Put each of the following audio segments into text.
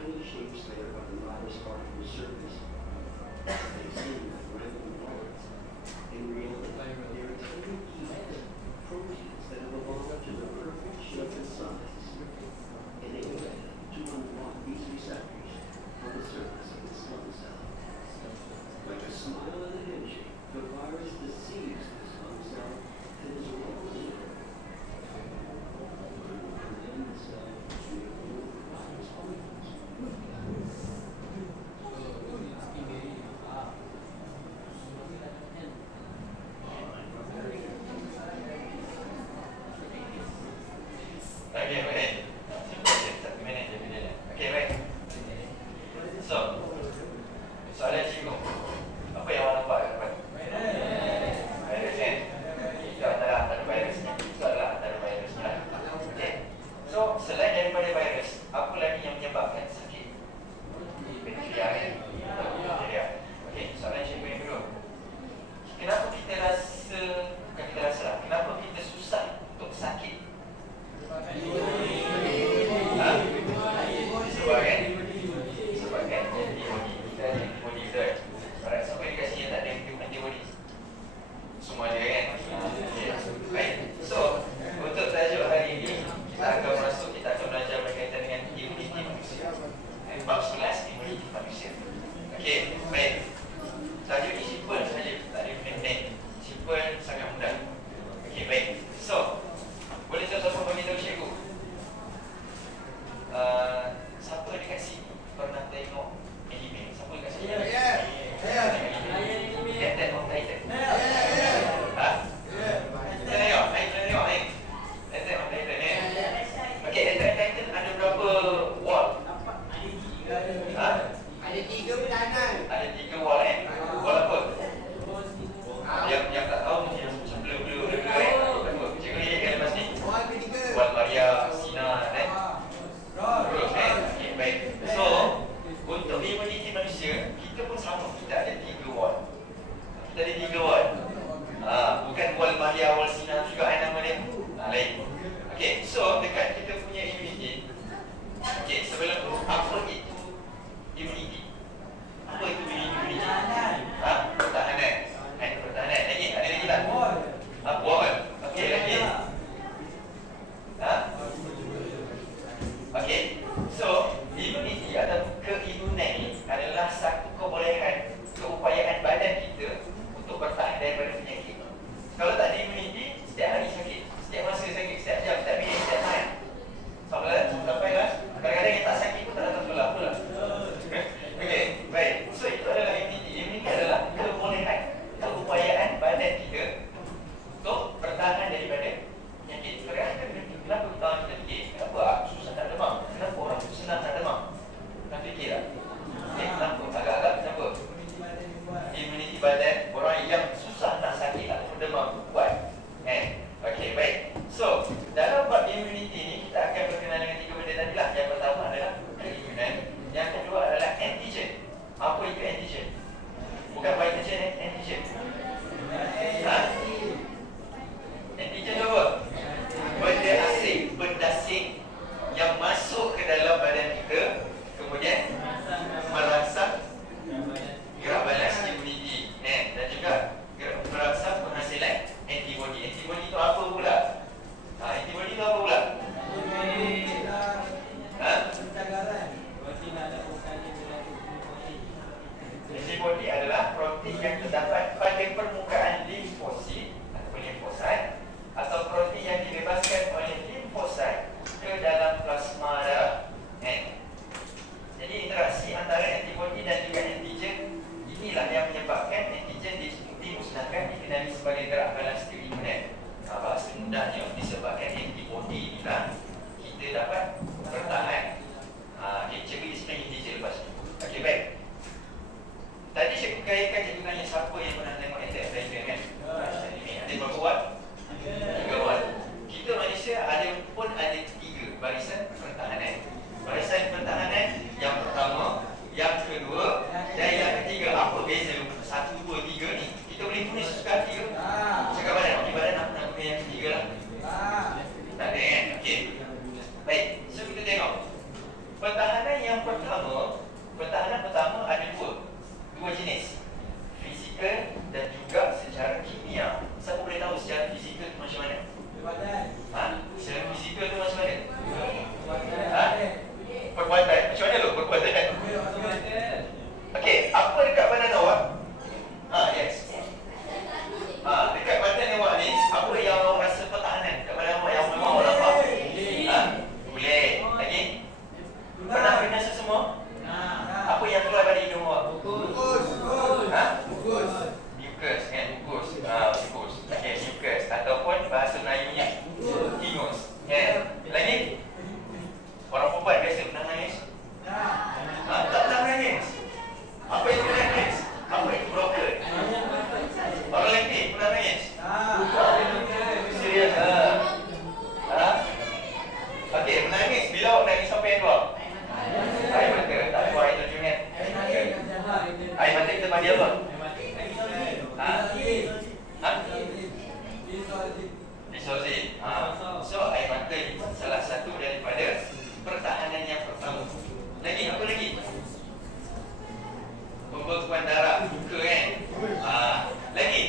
tiny shapes layer by the virus particle surface. They seem like random bullets. In reality, they are tiny pieces of proteins that have evolved to the perfect shape and size, enabling them to unlock these receptors on the surface of the slug cell. Like a smile and a handshake, the virus deceives the slug cell and is well later. And then the cell is removed with virus particles. Okay, baik. Satu minit je video ni. Okay, baik. So, soalan cikgu. Apa yang awak nampak kat depan? Virus kan? Itu adalah antara virus. Itu adalah antara virus. Okay. So, selain daripada virus, apa lagi yang menyebabkan sakit? Bakteria kan? Bakteria. Okay, soalan cikgu yang kedua. Kenapa kita rasa, bukan kita rasa lah, kenapa kita susah untuk sakit? Sebab kan antibody. Kita ada antibody kita kan. Alright, siapa yang dikasih yang tak ada antibody? Semua ada kan? Okay. Baik. So, untuk tajuk hari ini kita akan belajar berkaitan dengan imuniti manusia. Bab 11, imuniti manusia. Okay, baik. Tajuk ni simple saja, tak ada benda-benda. Simple, sangat mudah. Okay, baik. So, boleh siapa-siapa beritahu cikgu? Siapa dekat sini pernah tengok anime? Siapa dekat sini? Attack on Titan. Ha? Kita tengok. Attack on Titan ni. Okay, Attack on Titan ada berapa wall? Ha? Ada 3 peranan. Ada semua? Apa yang keluar dari hidung awak? Ha? Mucus kan? Mucus. Mucus. Okey, mucus ataupun bahasa Melayunya ingus. Kan? Lagi? Orang perempuan biasa pernah nangis? Tak pernah nangis. Apa itu nangis? Apa itu broken? Orang lelaki pernah nangis? Serius? Okey, menangis. Bila awak nangis apa yang keluar? Air mata. Tak keluar air terjun kan? Air mata kita panggil apa? Disolzin. So air mata ni salah satu daripada pertahanan yang pertama. Lagi apa lagi? Pembekuan darah, muka kan? Lagi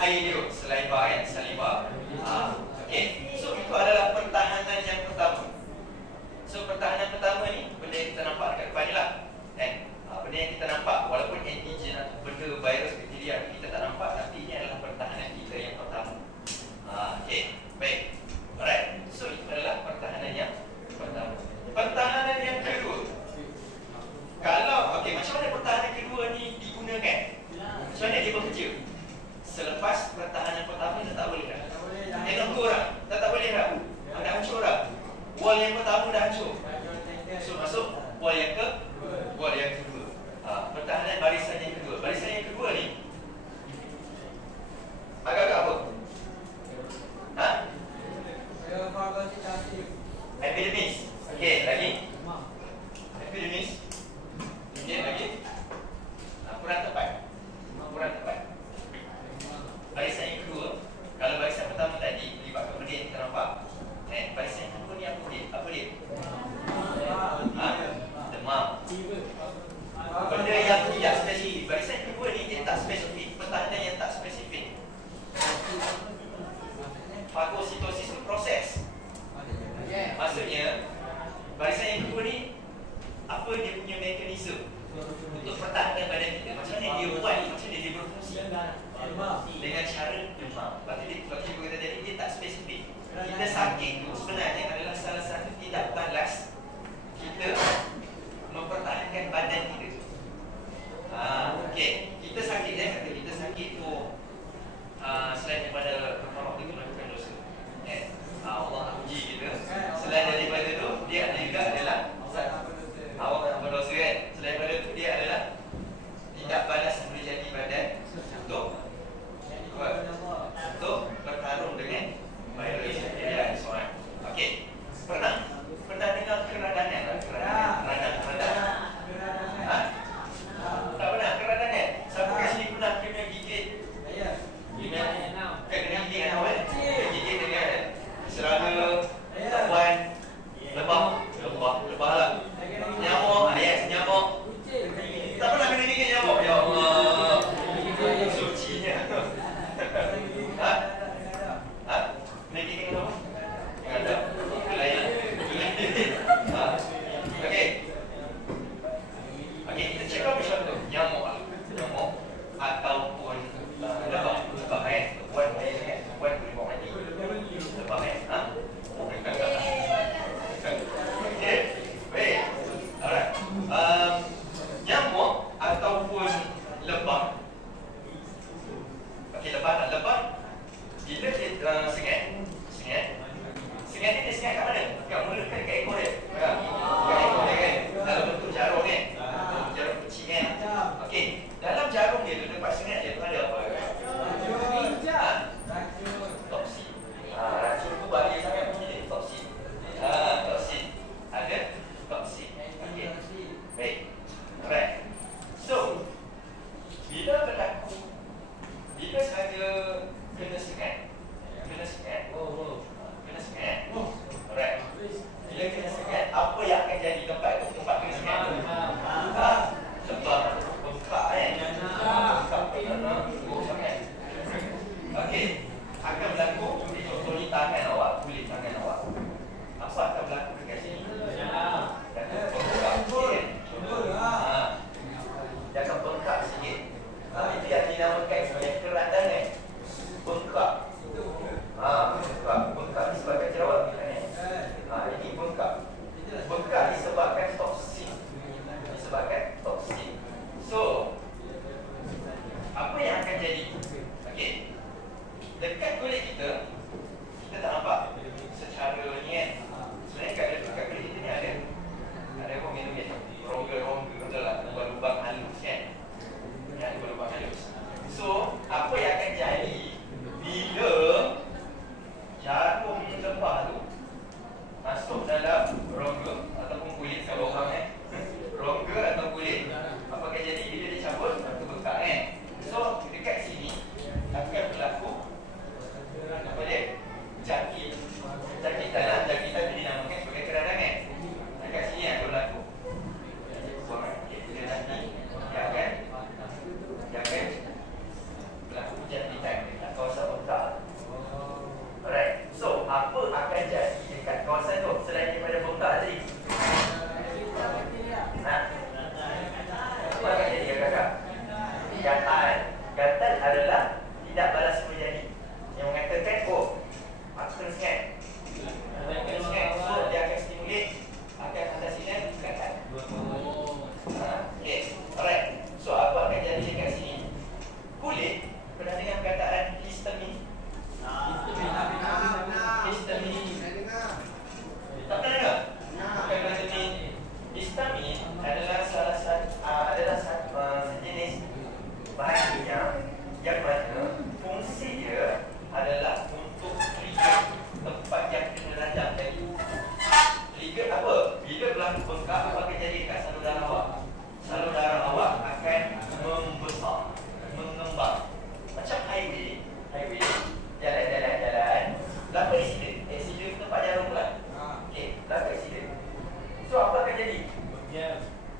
air liur, saliva kan? Saliva. Okey. So itu adalah pertahanan yang pertama. So pertahanan pertama ni benda yang kita nampak dekat depan ni lah. Kan? Benda yang kita nampak walaupun antigen atau benda virus bakteria kita tak nampak, tapi ini adalah pertahanan kita yang pertama. Okey. Baik. Alright. So itu adalah pertahanan yang pertama. Pertahanan yang kedua. Kalau okey, macam mana pertahanan kedua ni digunakan? Macam mana dia bekerja? Selepas pertahanan pertama kita tak boleh dah. Tengok korang, tak boleh dah. Dah hancur dah. Wall yang pertama dah hancur. So masuk wall yang kedua. Pertahanan barisan yang kedua. Barisan yang kedua ni agak-agak apa? Epidermis. Okey, lagi. Epidermis. Okey, lagi. Kurang tepat. Barisan yang kedua. Kalau barisan pertama tadi melibatkan benda yang kita nampak. Barisan yang kedua ni apa dia? Demam. Benda yang tidak spesifik. Barisan yang kedua ni dia tak spesifik. Pertahanan yang tak spesifik. Fagositosis itu proses. Maksudnya barisan yang kedua ni apa dia punya mekanisme untuk pertahankan badan kita? Macam mana dia buat ni? Macam mana dia berfungsi? Dengan cara demam. Lepas tu dia berkata tadi dia tak spesifik. Kita sakit tu sebenarnya adalah salah satu tindak balas kita mempertahankan badan kita. Okey, kita sakit kata kita sakit tu selain daripada pertolongan kita melakukan dosa. Allah nak uji kita. Selain daripada tu dia juga adalah awak nak berdosa kan. Selain daripada tu dia adalah tindak balas yang boleh jadi badan untuk bertarung dengan virus bakteria dan so on. Okey. Pernah dengar keradanan tak? Keradanan.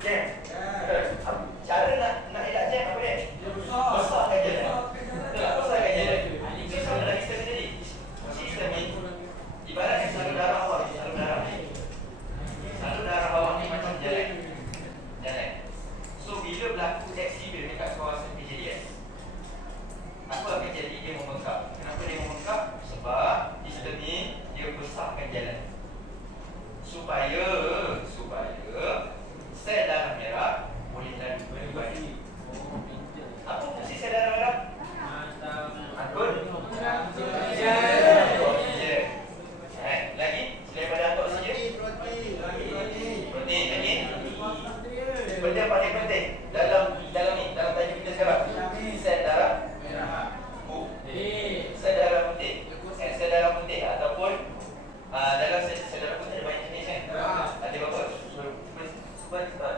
Jam. Cara nak elak jam apa dia? Besarkan jalan. Betul tak? Besarkan jalan. So sama lagi kita tadi. Sistem ni ibaratkan salur darah awak. Salur darah awak ni macam jalan. So bila berlaku aksiden dekat kawasan kejadian, apa akan jadi? Dia membengkak. Kenapa dia membengkak? Sebab sistem ni dia besarkan jalan supaya sel darah merah boleh lalu lebih baik. Apa fungsi sel darah merah? Angkut oksigen. Lagi selain pada angkut oksigen, protein lagi. Benda yang paling penting dalam tajuk kita sekarang, sel darah sel darah putih. Sel darah putih ataupun dalam sel darah putih ada banyak jenis kan? Ada berapa?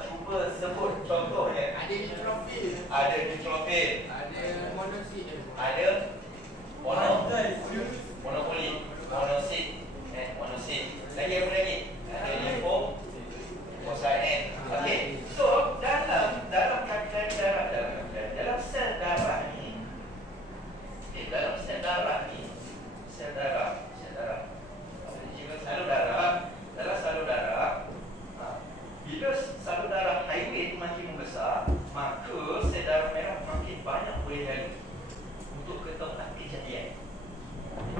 Cuba sebut contohnya. Ada neutrofil. Ada neutrofil. Ada monosit. Ada monopolit. Monosit. Lagi apa lagi? Ada limfosit. Okey. So dalam kapilar darah, dalam sel darah ni, dalam sel darah ni, salur darah, dalam salur darah, bila salur darah highway itu makin membesar, maka sel darah merah makin banyak boleh lalu untuk ke tempat kejadian.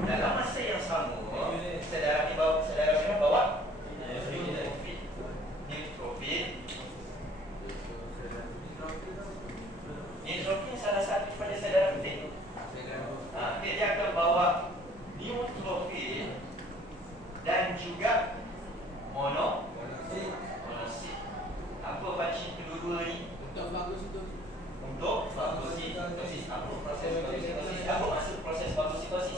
Dalam masa yang sama, sel darah merah bawa neutrofil. Neutrofil salah satu daripada sel darah putih. Dia akan bawa neutrofil dan juga monosit. Apa function kedua-dua ni? Untuk fagositosis. Apa proses fagositosis? Apa maksud proses fagositosis?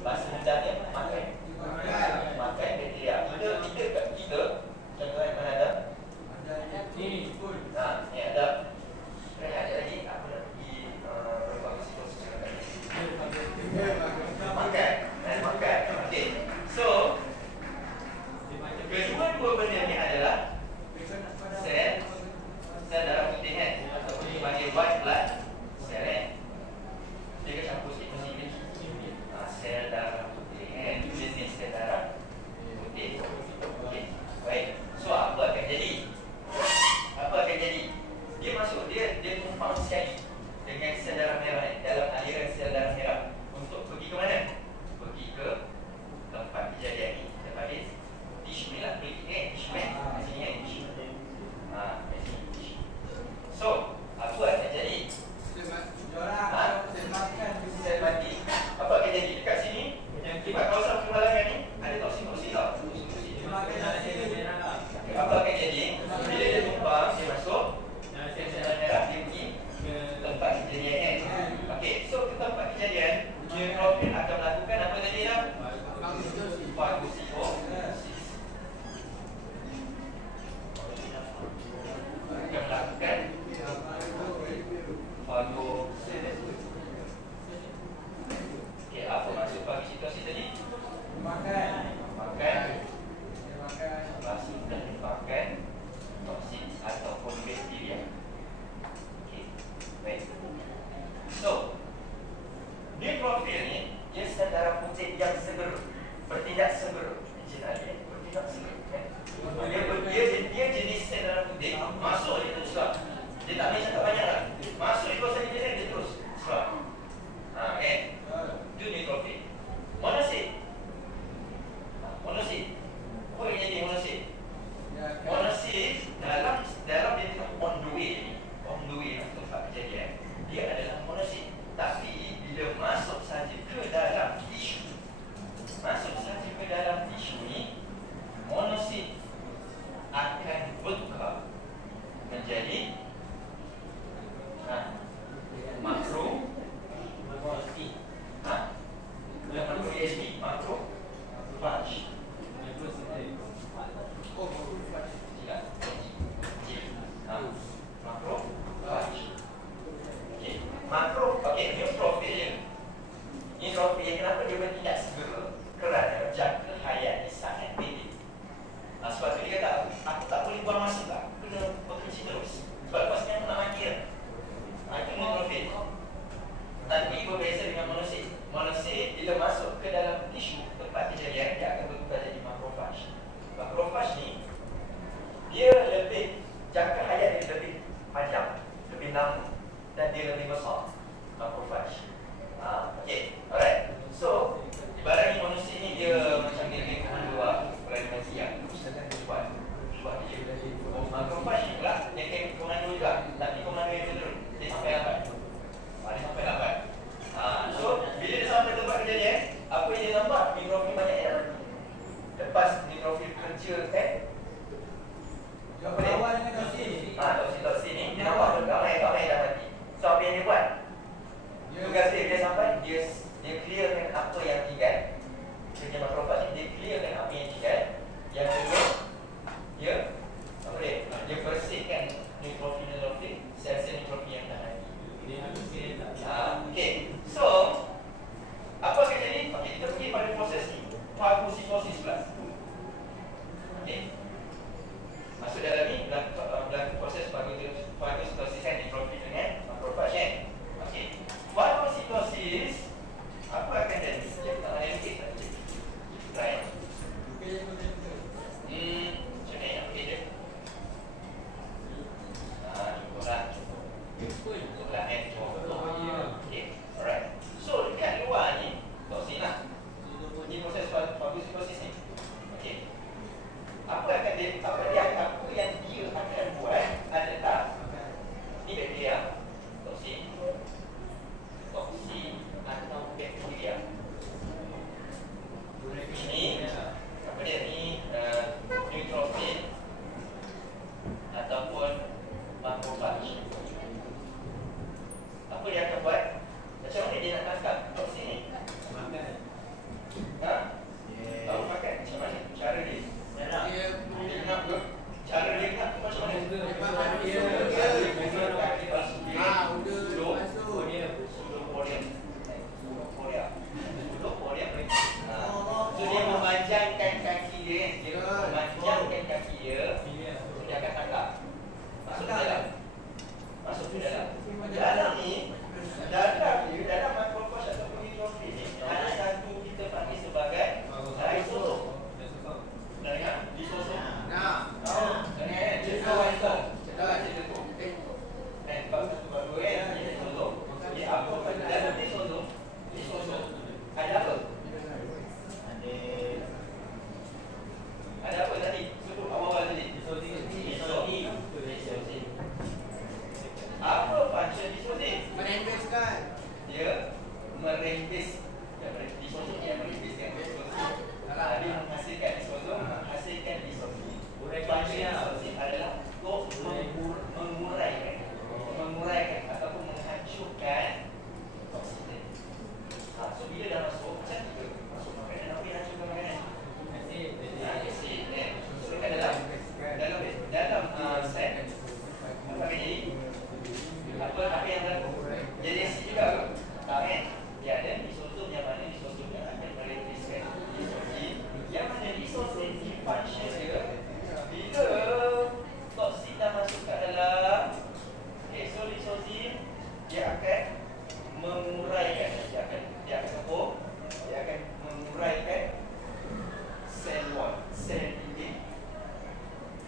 Bahasa mudahnya makan bakteria. Kita contohnya mana ada? Ni ada. Rehat lagi. Apa nak pergi fagositosis makan. Okey. So kedua-dua benda ni adalah sel darah putih kan, ataupun dipanggil white blood cell kan. Dia akan campur sikit mesti ni. Sel darah putih kan. Jenis sel darah putih. Okey. Baik. So apa akan jadi? Dia masuk, dia tumpang sekali dengan sel darah merah ni, dalam aliran sel darah merah untuk pergi ke mana? Pergi ke tempat kejadian ni. Kita panggil tisu ni lah. Tisu kan? Di sini kan? Tisu. So, apa akan jadi? Sel mati. Apa akan jadi? Dekat sini, dekat kawasan permalangan ni, ada toksin tau. Apa akan jadi? Bila dia tumpang, dia masuk sel darah merah, dia pergi ke tempat kejadian kan? Okey, so ke tempat kejadian, neutrofil akan melakukan apa tadi dah? Fagositosis. Akan melakukan Okey, apa maksud fagositosis tadi? Makan. Makan toksin ataupun bakteria. Okey, baik. So, neutrofil ni dia sel darah putih yang segera, bertindak segera. Bertindak segera kan? Dia jenis sel darah putih. Masuk dia terus lah. Dia tak boleh cakap banyak lah. Masuk di kawasan kejadian dia terus sebab kan? Itu neutrofil. Monosit. Apa yang jadi monosit? Monosit dalam dia tengah on the way ke tempat kejadian, dia adalah monosit. Tapi bila masuk saja ke dalam tisu ni, monosit akan bertukar menjadi makro neutrofil kenapa dia bertindak segera? Kerana jangka hayatnya sangat pendek. Sebab tu dia kata, aku tak jangka hayat dia lebih panjang, lebih lama, dan dia lebih besar. Macrophage. Okey, alright. So, ibaratnya manusia ni dia macam dia lebih keluar dimensi yang kuat. Sebab dia macrophage ni pula dia kayak komando juga, tapi komando yang cenderung dia sampai lambat. Dia sampai lambat. So, bila dia sampai tempat kerja dia, apa yang dia nampak? Neutrofil banyak yang lepas neutrofil kerja Lawan dengan toksin. toksin ni dia nampak ramai dah mati. So, apa yang dia buat? Tugas dia sampai dia clearkan apa yang tinggal. Kerja macrophage ni dia clearkan apa yang tinggal. Yang kedua, dia apa dia? Dia bersihkan neutrofil sel-sel neutrofil yang dah mati. Okey. So, apa akan jadi? Okey, kita pergi pada proses ni. Fagositosis pula. Okey. Masuk dalam ni berlaku proses fagositosis kan, neutrofil dengan macrophage kan. Okey. Fagositosis apa akan jadi? Kita tak ada sikit saja. Try. Macam ni nak pergi je. Cukuplah. Cukuplah kan. Okey. Alright. So dekat luar ni toksin lah. Ini proses fagositosis ni. Okey. Apa yang dia akan buat adalah ni bakteria, toksin atau bakteria. Ini apa dia ni neutrofil ataupun macrophage. Apa dia akan buat? Macam mana dia nak tangkap toksin ni? Tahu makan macam mana? Cara dia? Dia nak ke? Cara dia nak macam mana? Udah masuk. So dia memanjangkan kaki dia. Dia memanjangkan kaki dia. So dia akan tangkap. Masuk ke dalam. Dalam ni, dalam macrophage ataupun neutrofil ni ada satu kita panggil sebagai lisosom. Dah dengar? Lisosom. Dah dengar kan? Lisosom. Baru kan? Lisosom. Jadi apa pada dalam lisosom? Ada apa? Ada apa tadi? Sebut awal-awal tadi. Lisosim. Apa function lisosim? Merembeskan. Dia merembes. Lisosim yang merembeskan. Dia menghasilkan lisosim. Function lisosim adalah untuk menguraikan ataupun menghancurkan toksin. So bila dah masuk, macam kita masuk makanan, apa yang hancurkan makanan? Asid. So kat dalam sel apa akan jadi? Apa yang berlaku? Jadi asid juga ke? Tak kan? Dia ada lisosom yang mana lisosom yang akan merembeskan lisosim. Yang mana lisosim ni function dia bila toksin dah masuk kat dalam. Okay, so lisosim dia akan menguraikan, dia akan menguraikan sel wall, sel dinding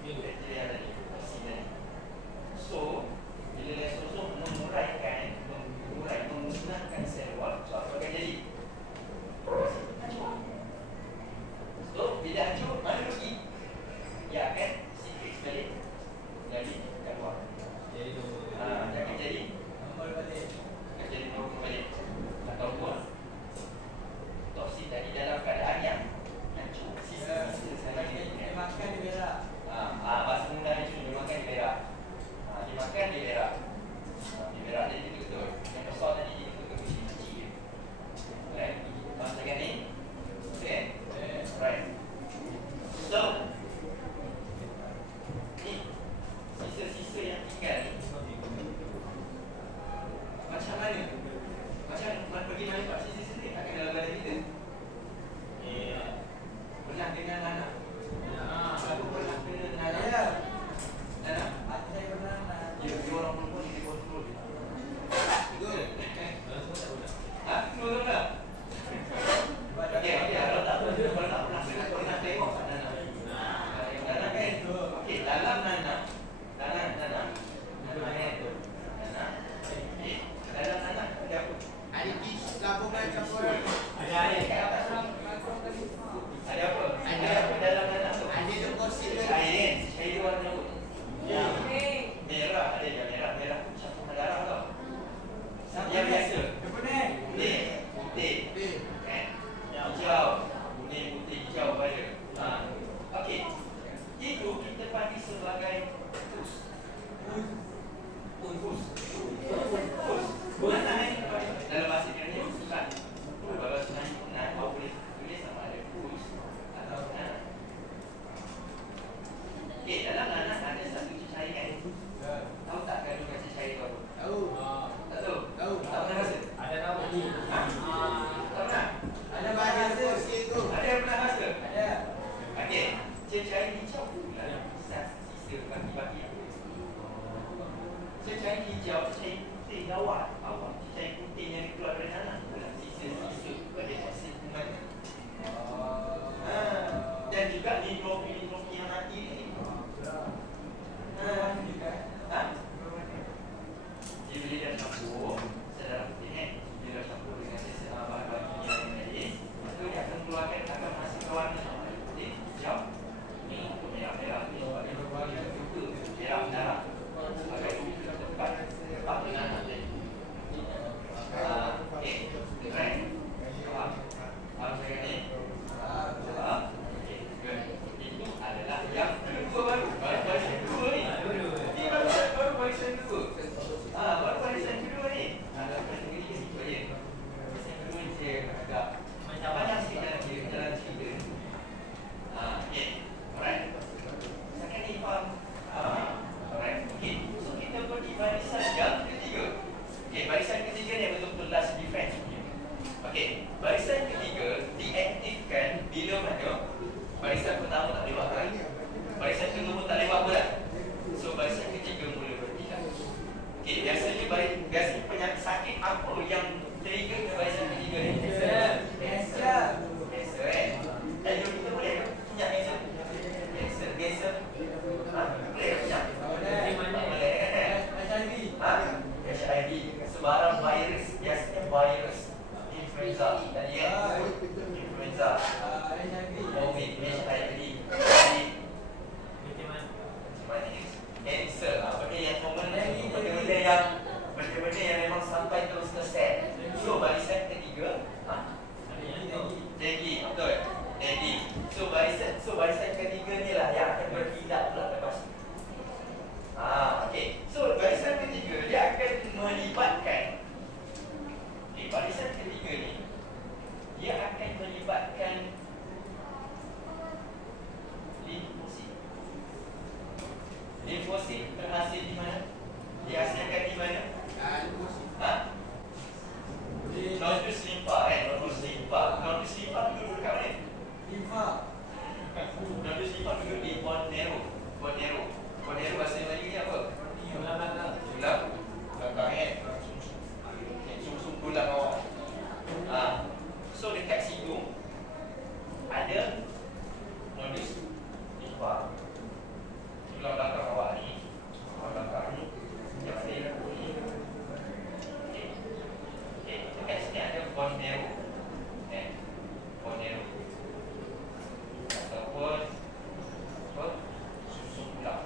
bakteria tadi, toksin tadi. So bila lisosom memusnahkan sel wall, so apa akan jadi? Hancur. So bila hancur, mana pergi? Dia akan sikit balik dari kat luar. Dia akan jadi normal balik. Ataupun toksin tadi dalam keadaan yang hancur. Sisa sekali Dia makan dia berak. bahasa mudah dia cuma dimakan di berak. Dimakan di berak. Di berak dia betul. Yang besar tadi dia betul kecil-kecil. Right? Faham cakap ni? Okay? Right. So ni sisa Dalam bahasa Inggeris bukan. Kalau sebenarnya pernah, kau boleh tulis sama ada push atau nah. Okey, dalam nanas ada satu cecair kan? Tahu tak kandungan cecair tu apa? Tahu. Tak tahu? Tahu. Tak pernah rasa? Ada nama ni. Ha? Tak pernah? Ada bahasa tu. Ada yang pernah rasa? Ada. Okey, cecair hijau tu lah sisa baki-baki. Cecair hijau, cecair putih gawat. Awak cecair putih yang keluar dari nanas tu lah sisa-sisa pada hasil kuman. Dan juga nitrofi yang mati ni. Dia bila dah campur sedalam putih kan, dia dah campur dengan bahan-bahan kimia yang lain, maka dia akan keluarkan, akan menghasilkan warna putih, hijau, ni merah-merah ni sebagai berwarna juga merah darah sebagai tempat nanas tadi. Okey, keren. Faham saya ni? Faham? Okey, good. Itu adalah yang kedua baru barisan kedua ni. Ini baru barisan kedua. Baru barisan kedua ni. Barisan kedua je. Barisan kedua ni saya agak banyak sikit dalam cerita ni. Okey, alright. Sekarang ni faham? Alright, okey. So kita pergi barisan yang ketiga. Okey, barisan ketiga ni betul-betul last defense punya. Okey, barisan ketiga diaktifkan bila mana barisan pertama tak boleh buat kan? Barisan kedua pun tak boleh buat apa dah? So barisan ketiga mula berhentikan. Okey, biasanya penyakit sakit apa yang trigger ke barisan ketiga ni? Kanser. Kanser kan? Dan kita boleh ke punya kanser? Kanser. Boleh ke punya? Boleh kan? HIV. Sebarang virus, biasanya virus. Influenza tadi kan? Influenza. COVID, HIV. Cancer lah, benda yang common, benda-benda yang memang sampai terus ke sel. So barisan ketiga, dengue, betul? Dengue. So barisan ketiga ni lah yang akan bertindak pula lepas tu. Okey. So barisan ketiga dia akan melibatkan, barisan ketiga ni dia akan melibatkan limfosit. Limfosit berhasil di mana? Dihasilkan di mana? Nodus limfa kan? Nodus limfa. Nodus limfa duduk dekat mana? Limfa. Nodus limfa duduk di bone marrow. Bone marrow. Bone marrow bahasa Melayu ni apa? Tulang belakang kan? Sum-sum tulang awak. So dekat situ ada nodus limfa. Tulang belakang awak ni, tulang belakang ni yang ada ni. Okey, dekat sini ada bone marrow. Bone marrow ataupun susun tulang.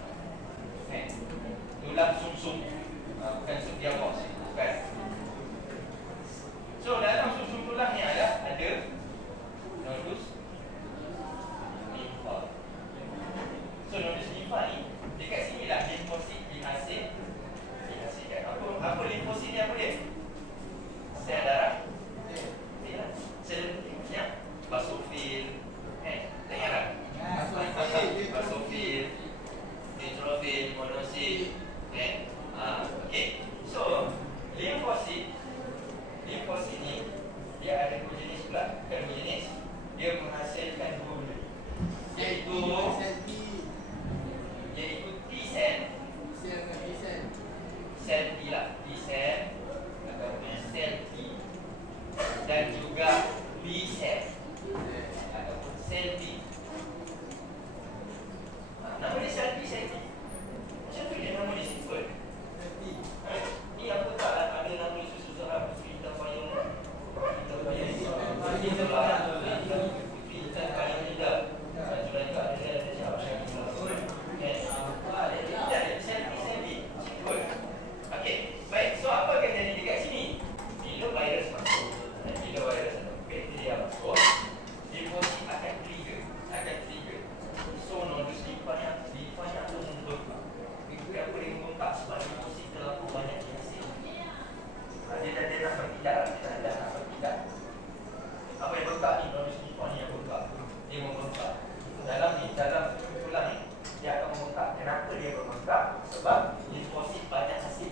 dia bermangkap sebab limfosit banyak hasil,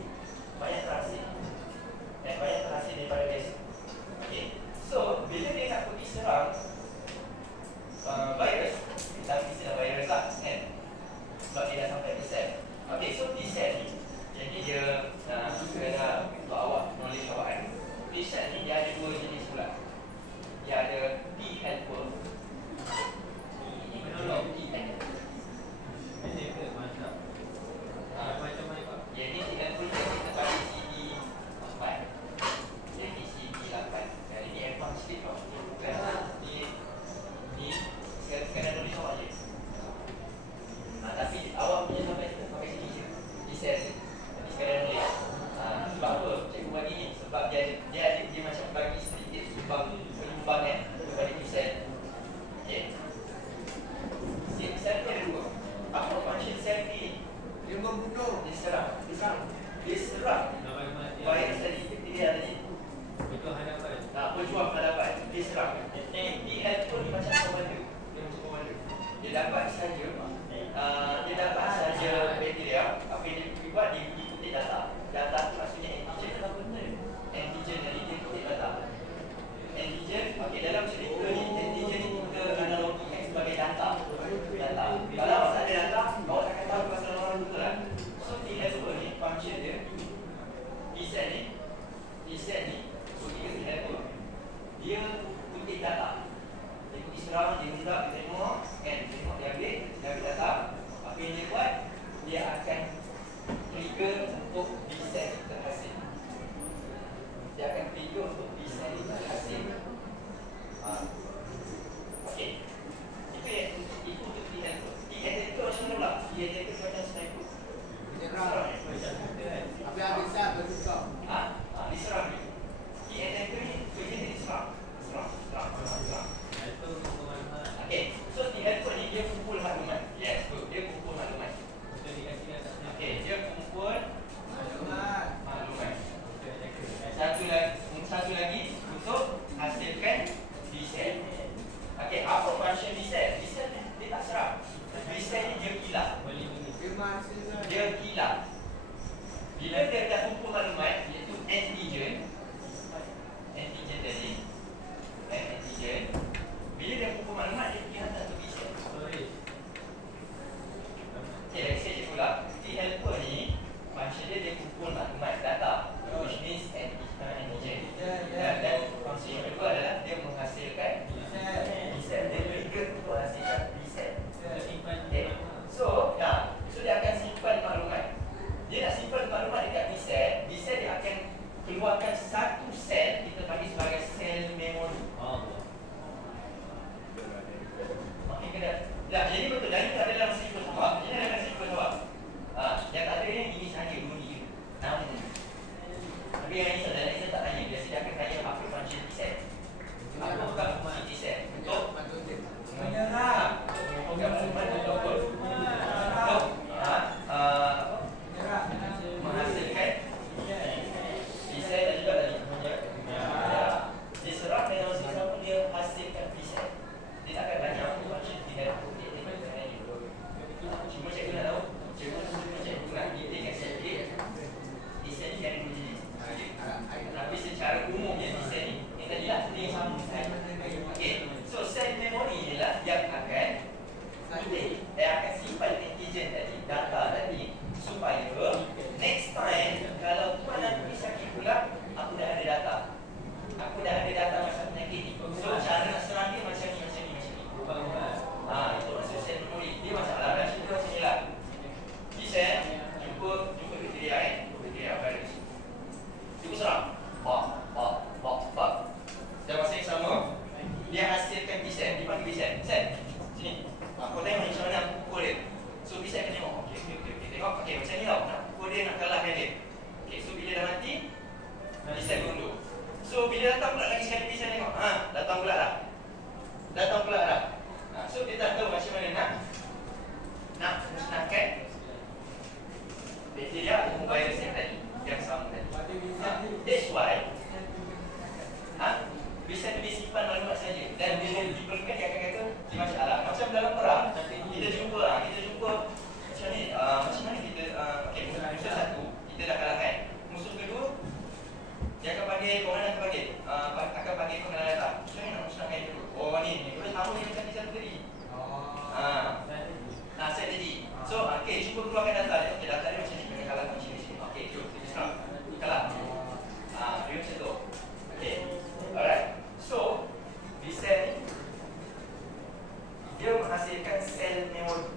banyak terhasil dan banyak terhasil daripada biasa. Okay. So bila dia nak pergi serang virus, kita ambil istilah virus lah kan, sebab dia dah sampai ke sel. Okay, so T-cell ni, jadi dia kena untuk awak knowledge awak kan. T-cell ni dia ada dua jenis pula. Dia ada T helper. Ini menolong T helper. Jadi T helper dia kita bagi CD4. Jadi CD8. Dan ini advance sikit tau. Bukan ni sekarang knowledge awak je. Tapi awak punya sampai sini je. T-cell ni. Tapi sekarang knowledge. Sebab apa cikgu bagi ni? Sebab dia macam bagi sedikit penyumbangan kepada T-cell. Okay. Sel ni ada dua. Apa function sel ni? Dia membunuh. Dia serang virus tadi, bakteria tadi. Berjuang hadapan. Dia serang. T helper ni macam komando. Dia macam komando. Dia dapat saja bakteria. Apa yang dia buat, dia kutip data. Data tu maksudnya antigen dari dia kutip data. Antigen, okey, dalam cerita ni antigen ni kita analogikan sebagai data. Kalau awak tak ada data, awak takkan tahu pasal orang betul kan. So T helper ni function dia, T-cell ni so dia T helper. Dia kutip data. Dia kutip serang, dia minta, dia tengok kan, dia ambil data. Apa yang dia buat, dia akan trigger untuk T-cell terhasil. Dia akan trigger untuk T-cell terhasil. Okey. Itu untuk T helper. T helper macam mana pula? T helper macam sniper. Menyerang. Habis habis sah bertukar. Diserang ni. T helper ni kerja dia diserang. Okey. So T helper ni dia kumpul maklumat. Yes, betul. Dia kumpul maklumat. Okey, dia kumpul maklumat. Satu lagi untuk hasilkan B-cell. Okey, apa function B-cell? B-cell dia tak serang. B-cell ni dia kilat. Dia kilat. Bila dia dah kumpul maklumat, iaitu antigen tadi. Antigen. Bila dia kumpul maklumat, dia pergi hantar ke B-cell. Okey, saya cek pula. T helper ni function dia kumpul maklumat data, which means antigen. Dan fungsi yang kedua adalah dia menghasilkan B-cell. Dia trigger untuk hasilkan B-cell. Okay. So dia akan simpan maklumat. Dia nak simpan maklumat dekat B-cell. B-cell dia akan keluarkan satu sel, kita panggil sebagai sel memori. okay, daftar dia macam ni, kena kalah kunci di sini. Okay, start. Kalah. Dia macam tu. Okay, alright. So, di sel ni, dia menghasilkan sel memori.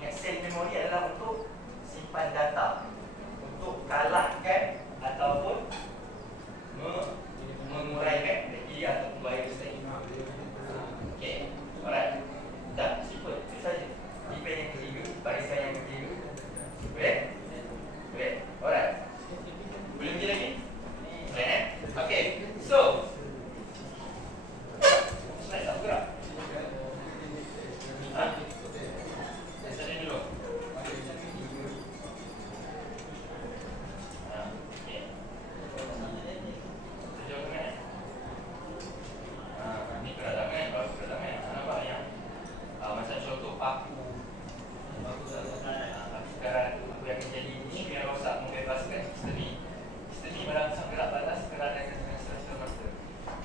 Yang sel memori adalah untuk simpan data, untuk kalahkan ataupun menguraikan bakteria atau virus tadi. Okay, alright. Dah, simple. Itu saja. Tipe yang ketiga, barisan yang ketiga. Boleh? Boleh. Alright. Boleh pergi lagi? Boleh, okay, so slide tak bergerak. Slide dulu. Okay. Sejauh kan? Ni keradang kan? Baru keradang kan? Nampak yang macam contoh paku. Sekarang aku yang menjadi isu yang rosak membebaskan sistem ni merangsang gerak balas keradang dengan stress master.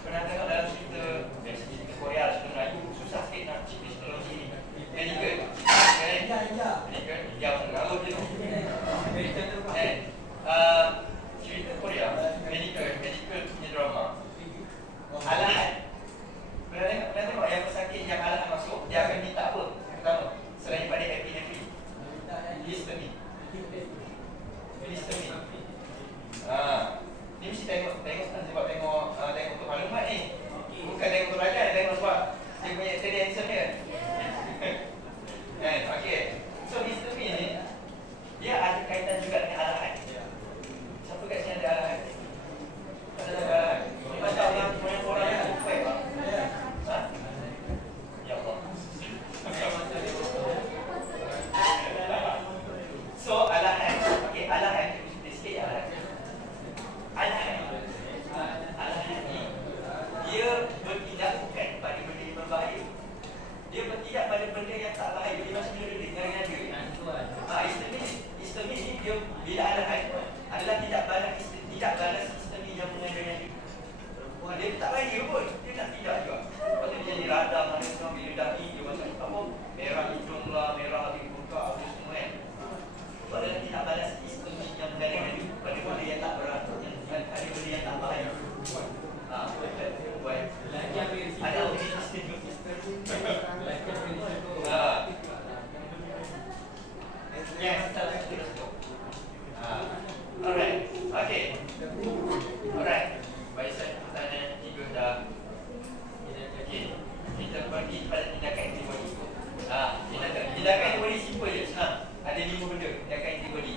Pernah tengok dalam cerita Korea, cerita Melayu, susah sikit nak cipta teknologi ni. Medical. Medical. Yang mengarut je tu. Cerita Korea, medical punya drama. Alahan. Pernah tengok yang pesakit yang alahan masuk, dia akan minta apa? Pertama, selain pada epinephrine, histamine. Ni mesti tengok sebab tengok untuk maklumat ni. Bukan tengok untuk belajar, tengok sebab dia punya tendensi dia. Okay. So histamine ni dia ada kaitan juga dengan alahan. Siapa kat sini ada alahan? Ada alahan. Macam orang yang lupa apa? Ya Allah. So alahan. Okay, alahan sikit ya alahan. Alahan ni dia bertindak bukan pada benda yang berbahaya. Dia bertindak pada benda yang tak bahaya. Dia macam dia nada-nada. Histamine ni dia bila alahan adalah tidak balas histamine yang mengada-ngada. Dia tak bahaya pun. Dia tak tidak juga. Lepas tu dia jadi radang mana semua bila dah ni dia macam apa? Merah hidung lah, merah hati buka apa semua kan. Sebab dia tidak balas histamine yang mengada-ngada pada benda yang tak berat, pada benda yang tak bahaya. Ada yes, alright, okay, alright. Baik, pertanyaan tiga dah. Okay, kita pergi pada tindakan antibody. Tindakan antibody simple je, senang. Ada 5 benda tindakan antibody.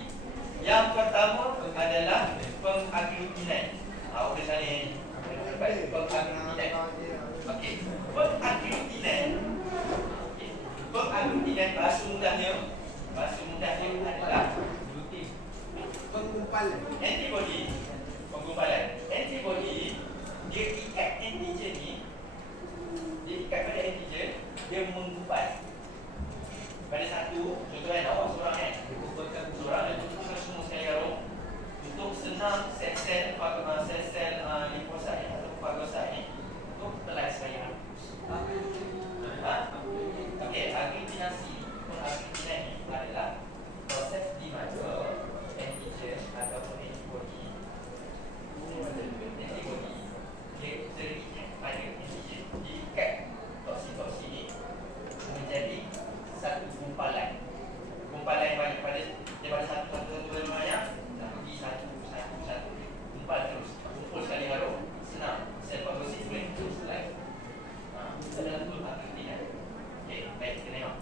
Yang pertama adalah pengaglutinan. Udah sana ni. Pengaglutinan. Okey, pengaglutinan. Pengaglutinan bahasa mudahnya adalah Penggumpalan. Penggumpalan. Antibody dia ikat antigen ni. Dia ikat pada antigen, dia menggumpal. Pada satu, contohnya awak seorang kan, dia seorang dan kumpulkan semua sekali garung untuk senang sel-sel limfosit atau fagosit ni untuk telan sebagai antus. Okey, aglutinasi. Pengaglutinan ni adalah proses di mana antigen ataupun antibody dia terikat pada antigen, diikat toksin-toksin ni menjadi satu gumpalan yang banyak daripada satu banyak dah pergi satu gumpal terus, kumpul sekali harum, senang sel fagosit boleh terus live. Adalah betul aglutinan. Okey, baik, kita tengok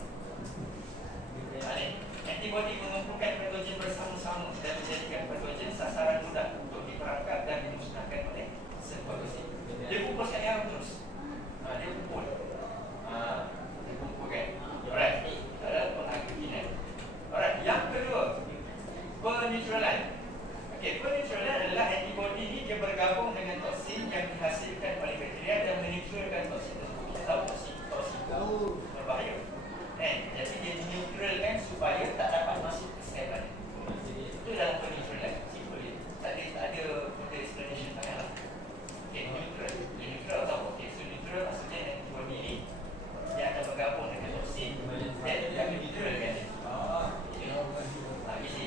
ni antibody mengumpulkan patogen bersama-sama dan menjadikan patogen sasaran mudah untuk diperangkap dan dimusnahkan oleh sel fagosit. Dia kumpul sekali harum terus. Dia kumpulkan. Alright, adalah pengaglutinan. Alright, yang kedua, peneutralan. Okey, peneutralan adalah antibody ni dia bergabung dengan toksin yang dihasilkan oleh bakteria dan menetralkan toksin tersebut. Kita tahu toksin berbahaya. Jadi dia neutralkan supaya tak dapat masuk ke sel lain. Itu dalam peneutralan. Simple je. Tak ada further explanation sangatlah. Okey, neutral. Neutral tahu. Okey, so neutral maksudnya antibody ni dia akan bergabung dengan toksin dan dia akan neutralkan dia. Isi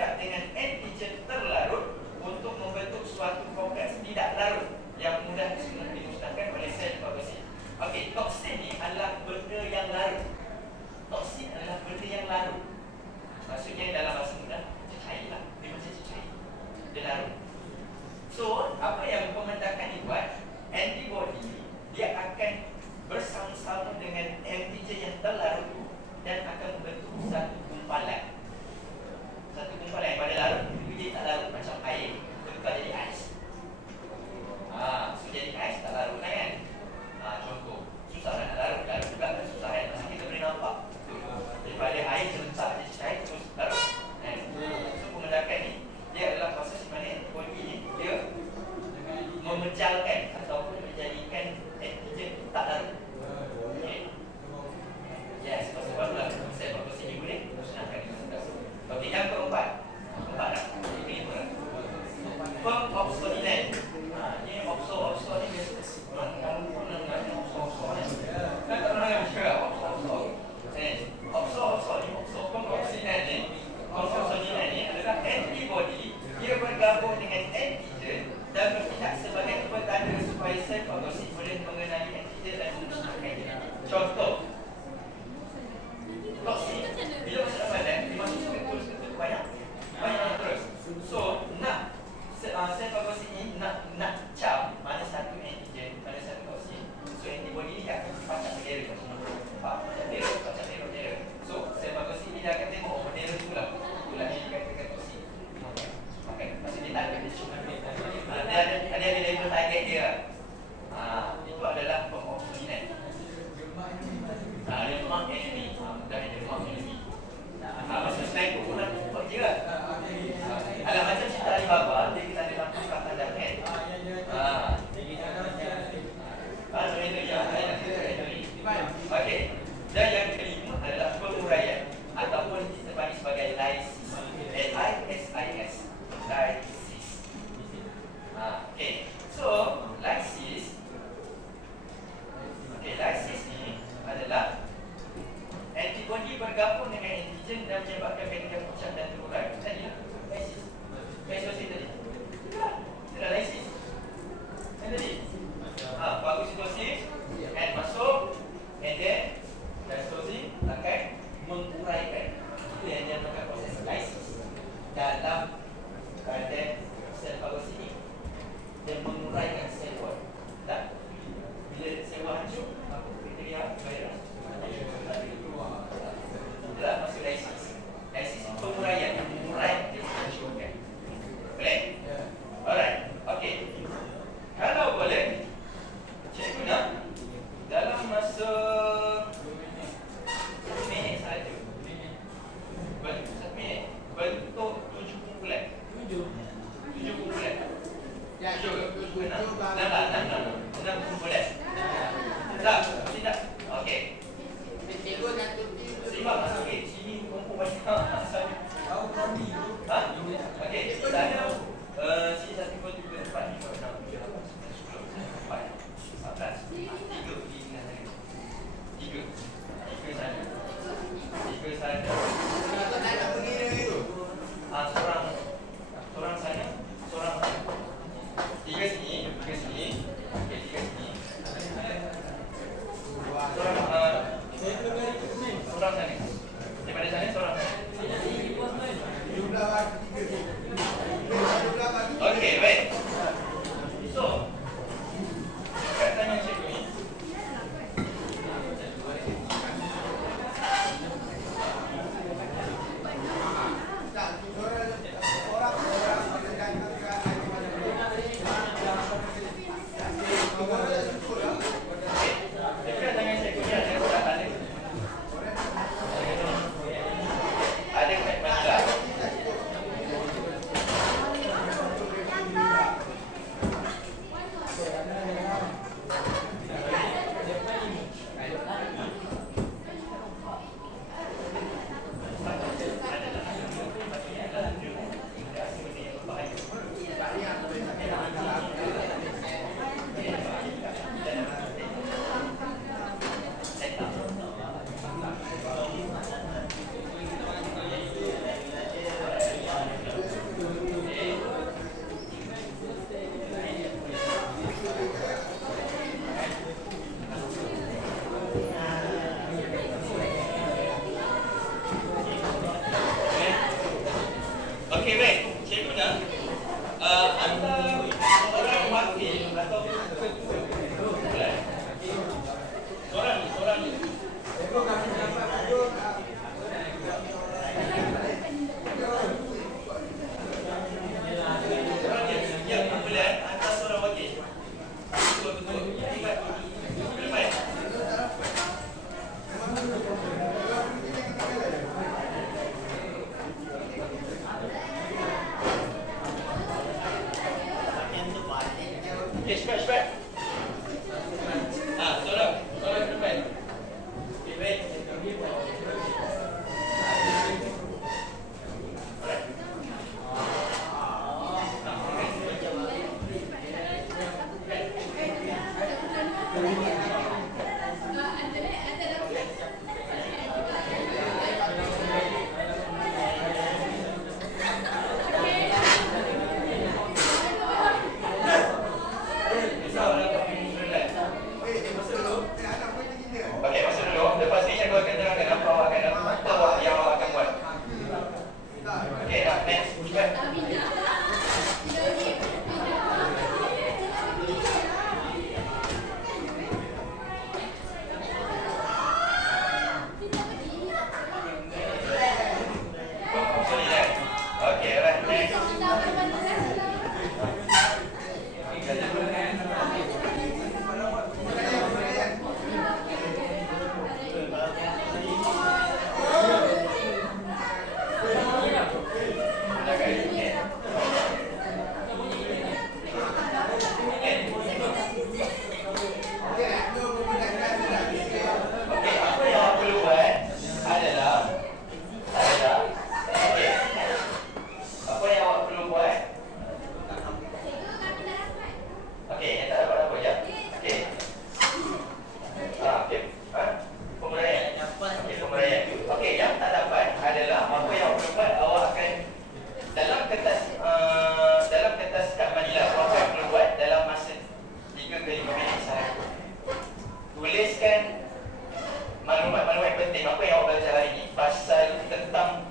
bertindak dengan antigen terlarut untuk membentuk suatu kompleks tidak larut yang mudah dimusnahkan oleh sel fagosit. Okey, toksin ni adalah benda yang larut. Toksin adalah benda yang larut. Maksudnya dalam bahasa mudah, cair lah. Dia macam cair. Dia larut. So, apa yang pembendakan ni buat? Antibody dia akan bersama-sama dengan antigen yang terlarut dan akan membentuk satu gumpalan. Satu gumpalan yang pada larut Okey, baik. Cikgu nak hantar orang wakil atau seorang ni. Ya, boleh hantar seorang wakil. Betul. Boleh. Okay, cepat. Tolong ke depan. Okay, baik. Okey, masa dulu. Lepas ni cikgu akan terangkan apa awak yang awak akan buat. Okey, dah. Next. Cepat. Okey, alright. Next. Tuliskan maklumat-maklumat penting apa yang awak belajar hari ini pasal tentang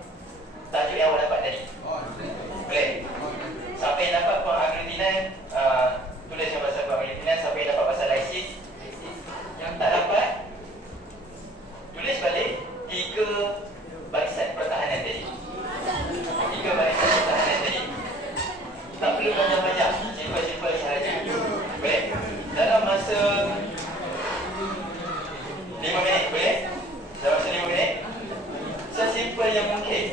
tajuk yang awak dapat tadi. Boleh? Siapa yang dapat pengagritinan, tulis yang pasal pengagritinan. Siapa yang dapat pasal license, yang tak dapat, tulis balik 3 barisan pertahanan tadi. 3 barisan pertahanan tadi. Tak perlu banyak-banyak, simple-simple sahaja. Boleh? Dalam masa 5 minit, boleh? Dalam masa 5 minit, sesimpel yang mungkin.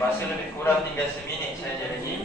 masa lebih kurang tinggal seminit saja lagi.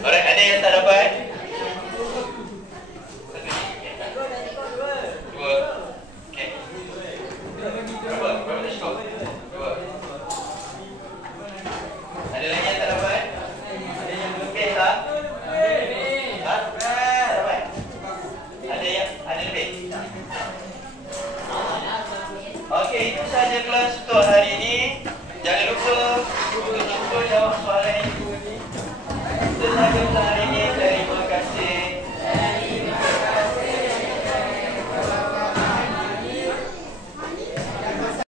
Alright, ada yang tak dapat? Dua. Okay. Berapa? Berapa dah cukup? Dua. Ada lagi yang tak dapat? Okay tak? Ha? Tak dapat? Ada lebih? Okay, itu sahaja kelas untuk hari ini. Jangan lupa untuk cuba jawab soalan yang itu sahaja untuk hari ini.